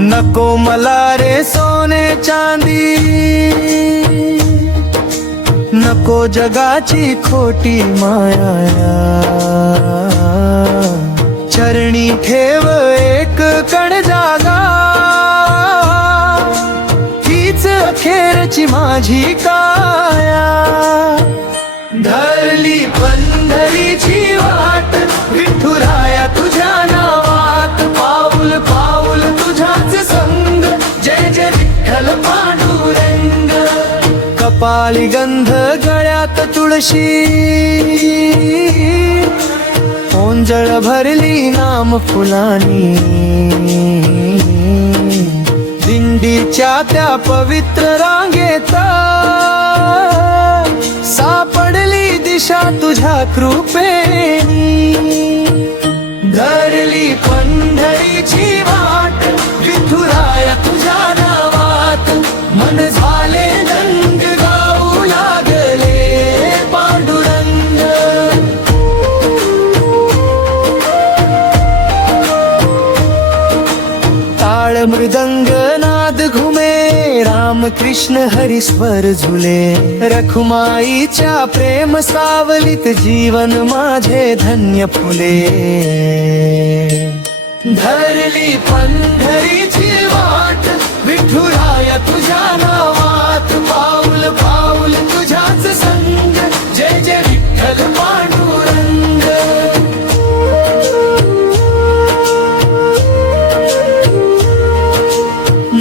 नको मला रे सोने चांदी, नको जगाची खोटी माया, चरणी ठेव एक कण जागा, हीच अखेरची माझी काया. धरली पंढरीची वाट विठुराया तुझ्या नावात, पाऊल पाऊल तुझ्याच संग, जय जय विठ्ठल पांडुरंग. कपाळी गंध गळ्यात तुळशी, ओंजळ भरली नाम फुलानी, दिंडीच्या त्या पवित्र रांगेत सापडली दिशा तुझ्या कृपेनी. धरली पंढरीची वाट विठुराया तुझ्या नावात, मन झाले दंग गाऊ लागले पांडुरंग. ताळ मृदंग नाद घुमे, राम कृष्ण हरी स्वर झुले, रखुमाईच्या प्रेम सावलीत जीवन माझे धन्य फुले. धरली पंढरीची वाट विठुराया तुझ्या नावात, पाऊल पाऊल तुझ्याच संग, जय जय विठ्ठल पांडुरंग.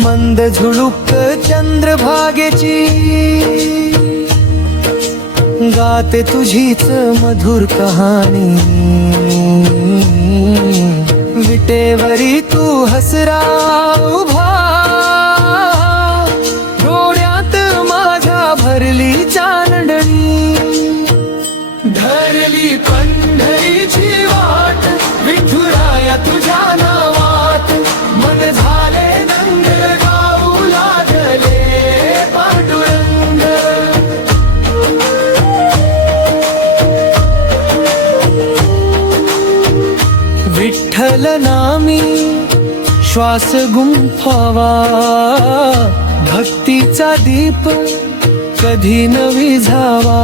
मंद झुळूक चंद्रभागेची, गाते तुझीच मधुर कहाणी, विटेवरी तू हसरा उभा, डोळ्यात माझ्या भरली चांदणी. धरली पंढरीची वाट विठुराया तुझ्या नावात, मन झाले दंग गाऊ लागले पांडुरंग. विठ्ठल नामी श्वास गुंफावा, भक्तीचा दीप कधी न विझावा.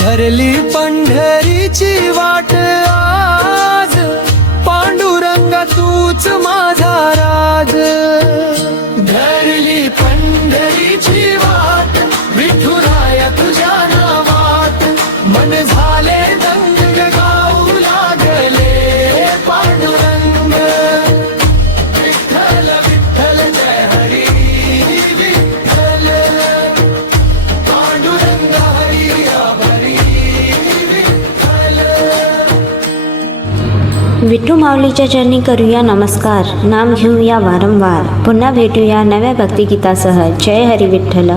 धरली पंढरीची वाट आज, पांडुरंगा तूच माझा राज. धरली पंढरीची वाट विठुराया तुझ्या नावात, मन झाले दंग गाऊ लागले पांडुरंग. विठ्ठल विठ्ठल जय हरी विठ्ठल, पांडुरंग हरी हरी विठ्ठल. विठू माऊलीच्या चरणी करूया नमस्कार, नाम घेऊया वारंवार. पुन्हा भेटूया नव्या भक्तिगीतासह. जय हरी विठ्ठल.